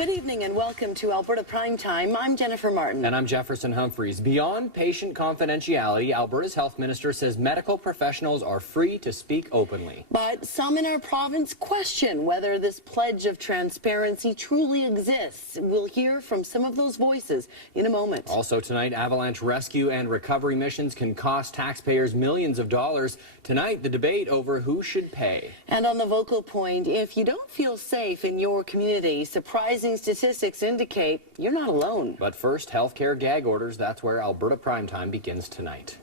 Good evening and welcome to Alberta Primetime. I'm Jennifer Martin. And I'm Jefferson Humphreys. Beyond patient confidentiality, Alberta's health minister says medical professionals are free to speak openly. But some in our province question whether this pledge of transparency truly exists. We'll hear from some of those voices in a moment. Also tonight, avalanche rescue and recovery missions can cost taxpayers millions of dollars. Tonight, the debate over who should pay. And on the vocal point, if you don't feel safe in your community, surprising statistics indicate you're not alone. But first, healthcare gag orders. That's where Alberta Primetime begins tonight.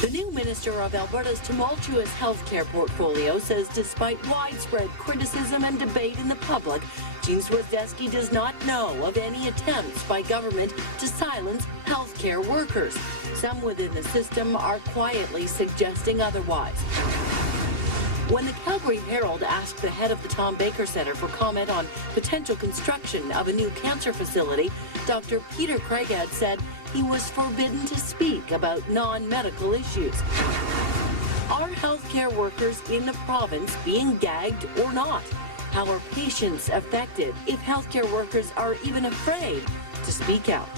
The new Minister of Alberta's tumultuous healthcare portfolio says despite widespread criticism and debate in the public, Jean Swizdesky does not know of any attempts by government to silence healthcare workers. Some within the system are quietly suggesting otherwise. When the Calgary Herald asked the head of the Tom Baker Centre for comment on potential construction of a new cancer facility, Dr. Peter Craighead said he was forbidden to speak about non-medical issues. Are healthcare workers in the province being gagged or not? How are patients affected if healthcare workers are even afraid to speak out?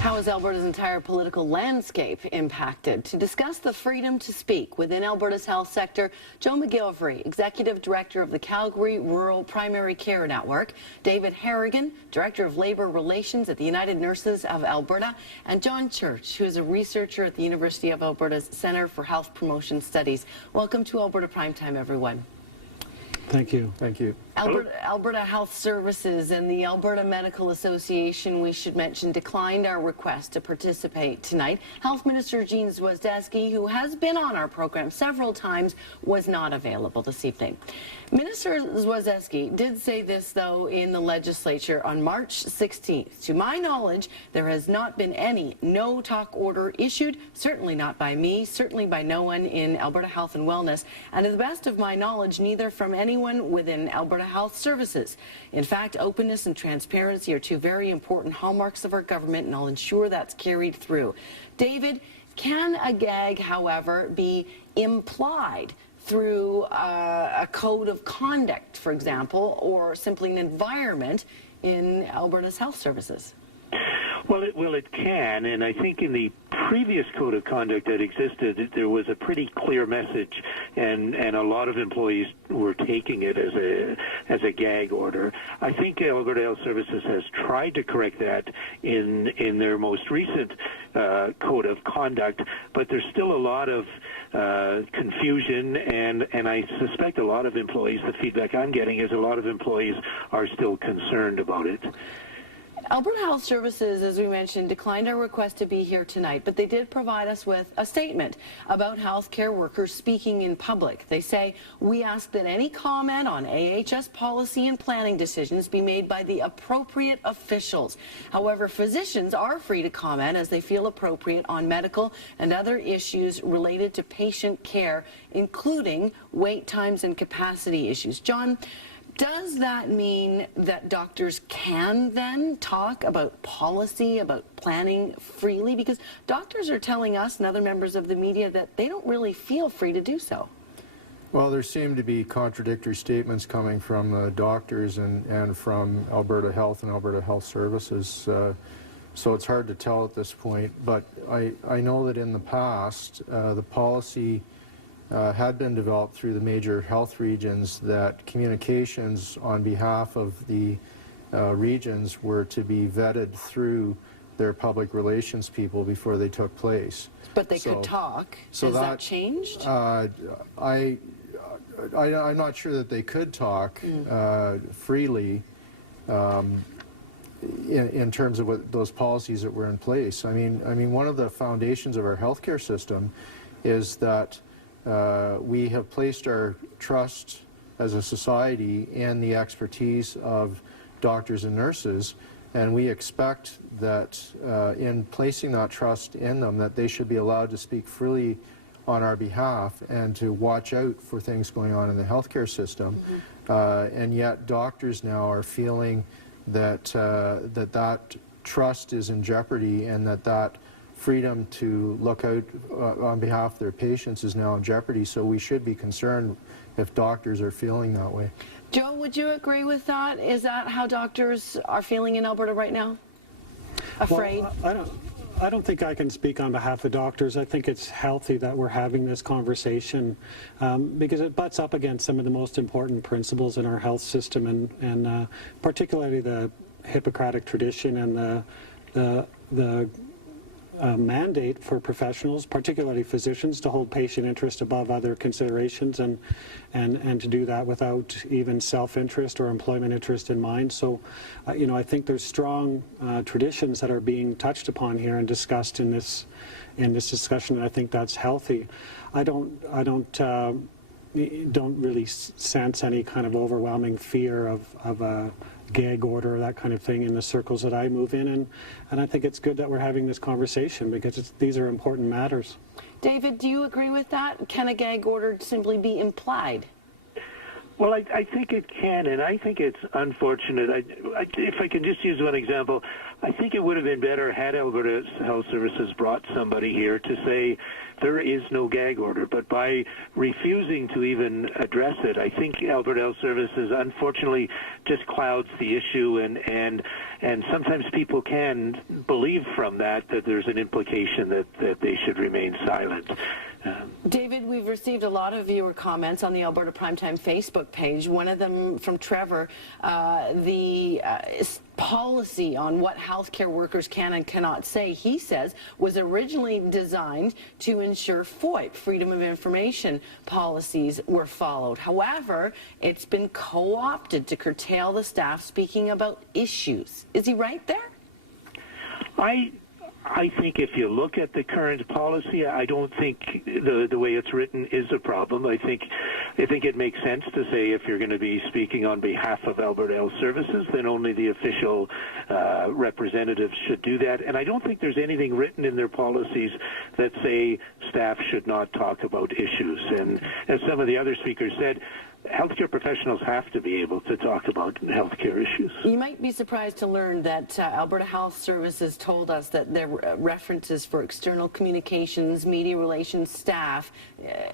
How is Alberta's entire political landscape impacted? To discuss the freedom to speak within Alberta's health sector, Joe McGilvray, Executive Director of the Calgary Rural Primary Care Network, David Harrigan, Director of Labour Relations at the United Nurses of Alberta, and John Church, who is a researcher at the University of Alberta's Centre for Health Promotion Studies. Welcome to Alberta Primetime, everyone. Thank you. Thank you. Alberta Health Services and the Alberta Medical Association, we should mention, declined our request to participate tonight. Health Minister Jean Swizdesky, who has been on our program several times, was not available this evening. Minister Swizdesky did say this, though, in the legislature on March 16th. To my knowledge, there has not been any no-talk order issued, certainly not by me, certainly by no one in Alberta Health and Wellness, and to the best of my knowledge, neither from anyone within Alberta Health Services. In fact, openness and transparency are two very important hallmarks of our government, and I'll ensure that's carried through. David, can a gag, however, be implied through a code of conduct, for example, or simply an environment in Alberta's health services? Well, it can, and I think in the previous code of conduct that existed, there was a pretty clear message, and a lot of employees were taking it as a gag order. I think Alberta Health Services has tried to correct that in their most recent code of conduct, but there's still a lot of confusion, and I suspect a lot of employees, the feedback I'm getting is a lot of employees are still concerned about it. Alberta Health Services, as we mentioned, declined our request to be here tonight, but they did provide us with a statement about healthcare workers speaking in public. They say, we ask that any comment on AHS policy and planning decisions be made by the appropriate officials. However, physicians are free to comment as they feel appropriate on medical and other issues related to patient care, including wait times and capacity issues. John, does that mean that doctors can then talk about policy, about planning freely? Because doctors are telling us and other members of the media that they don't really feel free to do so. Well, there seem to be contradictory statements coming from doctors and from Alberta Health and Alberta Health Services, so it's hard to tell at this point. But I know that in the past, the policy had been developed through the major health regions that communications on behalf of the regions were to be vetted through their public relations people before they took place. But they could talk. So has that changed? I'm not sure that they could talk freely in terms of what those policies that were in place. I mean, one of the foundations of our healthcare system is that we have placed our trust as a society in the expertise of doctors and nurses, and we expect that in placing that trust in them, that they should be allowed to speak freely on our behalf and to watch out for things going on in the healthcare system. And yet doctors now are feeling that that trust is in jeopardy, and that freedom to look out on behalf of their patients is now in jeopardy, so we should be concerned if doctors are feeling that way. Joe, would you agree with that? Is that how doctors are feeling in Alberta right now? Afraid? Well, I don't think I can speak on behalf of doctors. I think it's healthy that we're having this conversation because it butts up against some of the most important principles in our health system, and particularly the Hippocratic tradition and the mandate for professionals, particularly physicians, to hold patient interest above other considerations and to do that without even self-interest or employment interest in mind. So, you know, I think there's strong traditions that are being touched upon here and discussed in this discussion, and I think that's healthy. I don't really sense any kind of overwhelming fear of a gag order or that kind of thing in the circles that I move in, and I think it's good that we're having this conversation because these are important matters. David, do you agree with that? Can a gag order simply be implied? Well, I think it can, and I think it's unfortunate. If I can just use one example, I think it would have been better had Alberta Health Services brought somebody here to say there is no gag order. But by refusing to even address it, I think Alberta Health Services unfortunately just clouds the issue, and sometimes people can believe from that there's an implication that they should remain silent. David, we've received a lot of viewer comments on the Alberta Primetime Facebook page. One of them from Trevor, the policy on what healthcare workers can and cannot say, he says, was originally designed to ensure FOIP, Freedom of Information policies, were followed. However, it's been co-opted to curtail the staff speaking about issues. Is he right there? I think if you look at the current policy, I don't think the way it's written is a problem. I think it makes sense to say if you're going to be speaking on behalf of Alberta Health Services, then only the official representatives should do that. And I don't think there's anything written in their policies that say staff should not talk about issues. And as some of the other speakers said, healthcare professionals have to be able to talk about healthcare issues. You might be surprised to learn that Alberta Health Services told us that their references for external communications, media relations staff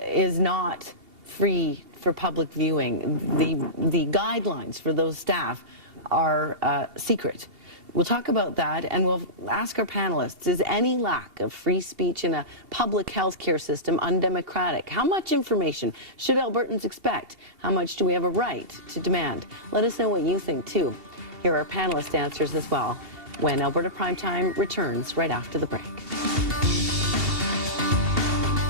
is not free for public viewing. The guidelines for those staff are secret. We'll talk about that, and we'll ask our panelists, is any lack of free speech in a public healthcare system undemocratic? How much information should Albertans expect? How much do we have a right to demand? Let us know what you think, too. Here are panelist answers as well when Alberta Primetime returns right after the break.